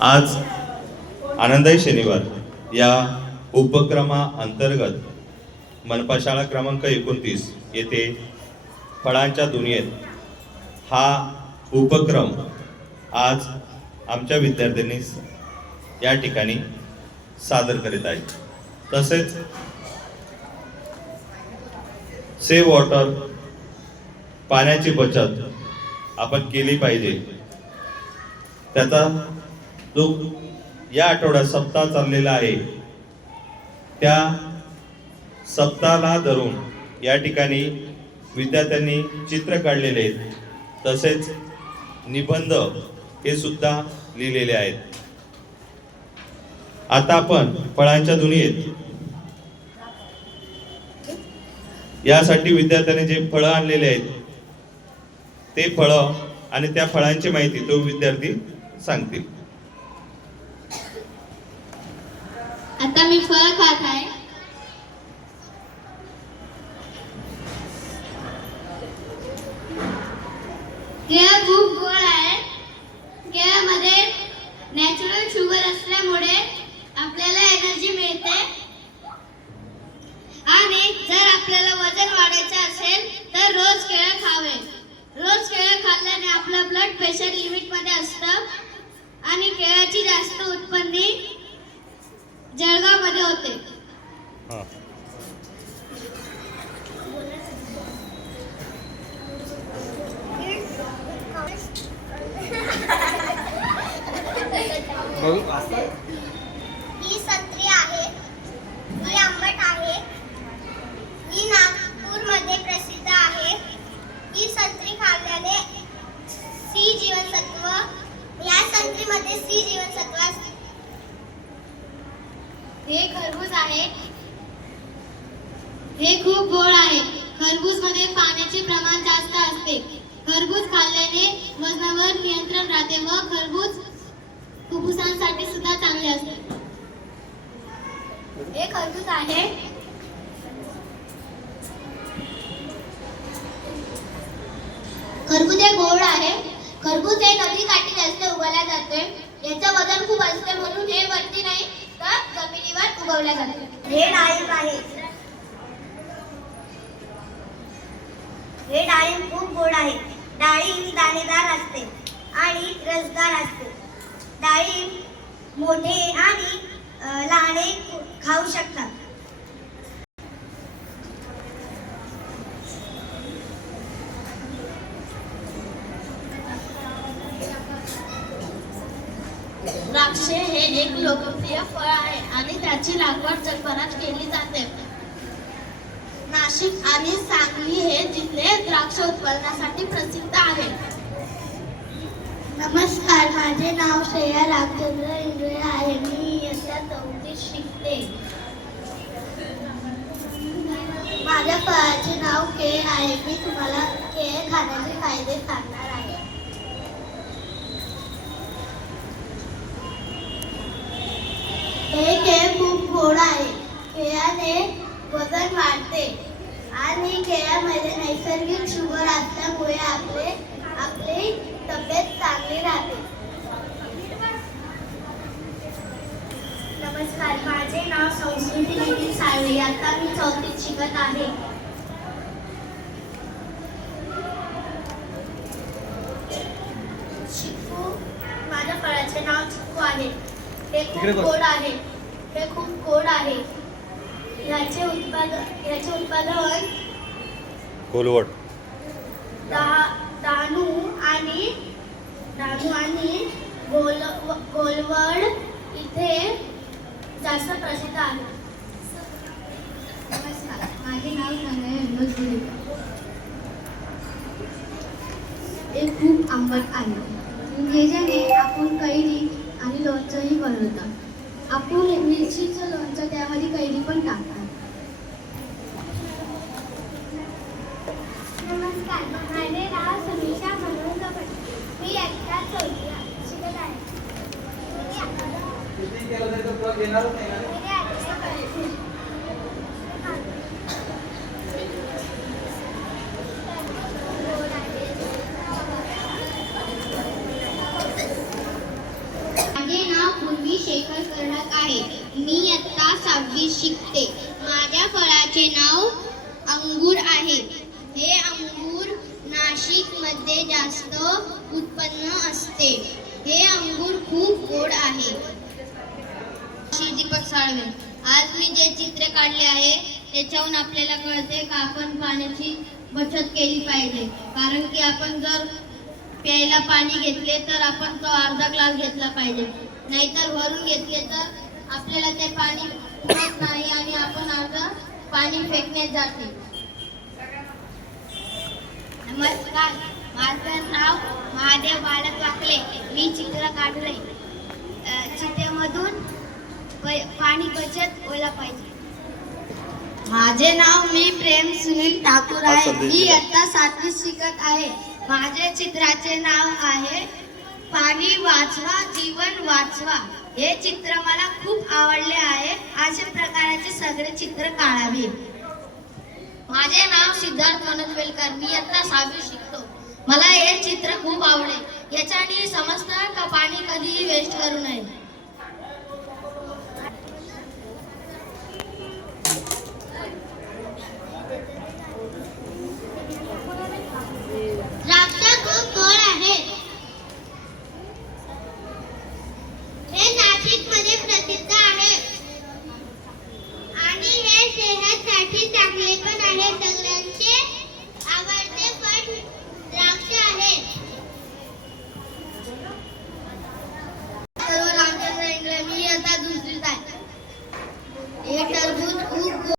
आज आनंदाई शनिवार या उपक्रमाअंतर्गत मनपा शाळा क्रमांक एकोणतीस येथे फळांच्या दुनियेत हा उपक्रम आज आमच्या विद्यार्थ्यांनी या ठिकाणी सादर करीत आहेत. तसेच सेव्ह वॉटर पाण्याची बचत आपण केली पाहिजे. त्याचा जो या आठवड्यात सप्ताह चाललेला आहे. त्या सप्ताहाला धरून या ठिकाणी विद्यार्थ्यांनी चित्र काढलेले आहेत. तसेच निबंध हे सुद्धा लिहिलेले आहेत. आता आपण फळांच्या दुनियेत यासाठी विद्यार्थ्यांनी जे फळं आणलेले आहेत ते फळं आणि त्या फळांची माहिती तो विद्यार्थी सांगतील. आता मी फळ खात आहे केळ खूप गोड आहे केळामध्ये नॅचरल शुगर असल्यामुळे आपल्याला एनर्जी मिळते आणि जर आपल्याला वजन वाढवायचे असेल तर रोज केळं खावे रोज केळं खाल्ल्याने आपलं ब्लड प्रेशर लिमिटमध्ये असतं आणि केळाची जास्त उत्पन्नी जळगावमध्ये होते. ही. संत्री आहे. ही आंबट आहे. ही नागपूरमध्ये प्रसिद्ध आहे. ही संत्री खाल्ल्याने सी जीवनसत्व या संत्रीमध्ये सी जीवनसत्व हे खरबूज आहे. हे खूप गोड आहे. खरबूजमध्ये पाण्याचे प्रमाण जास्त असते. खरबूज खाल्ल्याने वजनावर नियंत्रण राहते व खरबूज फुफ्फुसांसाठी सुद्धा चांगले असते. हे खरबूज आहे. खरबूज हे गोड आहे. खरबूज हे नदी काठी जास्त उगवल्या जाते. याचं वजन खूप असते म्हणून हे वरती नाही. तर जमिनीवर उगवल्या जाते. हे डाळिंब आहे. हे डाळिंब खूप गोड आहे. डाळिंब दाणेदार असते आणि रसदार असते. डाळिंब मोठे आणि लहाने खाऊ शकतात. द्राक्षे हे एक लोकप्रिय फळ आहे आणि त्याची लागवड जगभरात केली जाते. नाशिक आणि सांगली हे जिल्हे द्राक्ष उत्पादनासाठी प्रसिद्ध आहे नमस्कार माझे नाव श्रेया रामचंद्र इंद्रे आहे. मी इयत्ता चौथीत शिकते. माझ्या फळाचे नाव केळ आहे. मी तुम्हाला केळ खाण्याचे फायदे सांगणार आहे हे केळ खूप गोड आहे. केळाने वजन वाढते. आणि केळामध्ये नैसर्गिक शुगर असल्यामुळे आपले आपली तब्येत चांगली राहते. नमस्कार माझे नाव संस्कृती नितीन साळवे. आता मी चौथीत शिकत आहे. चिकू माझ्या फळाचे नाव चिकू आहे. हे खूप गोड आहे. हे खूप गोड आहे. ह्याचे उत्पादन ह्याचे उत्पादन कोलवड दा- दाणू आणि दाणू आणि गोल गोलवड इथे जास्त प्रसिद्ध आहे. नमस्कार माझे नाव गुलेकर हे खूप आंबट आहे. ह्याच्याने आपण कैरी आणि लोणचंही बनवतात आपण मिरचीचं लोणचं त्यामध्ये कैरी पण टाकतात नमस्कार माझे नाव समीक्षा मनोज मी एकटा चौथी शिकत आहे मी माझे नाव प्रकरणात आहे. मी आता सहावी शिकते. माझ्या फळाचे नाव अंगूर आहे. हे अंगूर नाशिकमध्ये जास्त उत्पन्न असते. हे अंगूर खूप गोड आहे. श्री दीपक साळवे. आज मी जे चित्र काढले आहे त्याच्याहून आपल्याला कळते का आपण पाण्याची बचत केली पाहिजे. कारण की आपण जर प्यायला पाणी घेतले तर आपण तो अर्धा ग्लास घेतला पाहिजे. नाहीतर भरून घेतले तर आपल्याला ते पाणी पुरत नाही आणि आपण अर्ध पाणी फेकण्यात जाते. नमस्कार. माझं नाव महादेव बालक वाकले. मी चित्र काढले. चित्रेमधून पाणी बचत व्हायला पाहिजे. माझे नाव मी प्रेम सुनील ठाकूर आहे. मी. आता सातवी शिकत आहे. माझे चित्राचे नाव आहे पाणी वाचवा जीवन वाचवा. हे चित्र मला खूप आवडले आहे. अशा प्रकारचे सगळे चित्र काढावे. माझे नाव सिद्धार्थ मनोजवेलकर मी आता सहावी शिकतो. मला हे चित्र खूप आवडेल याच्याने समजतं का पाणी कधीही वेस्ट करू नये.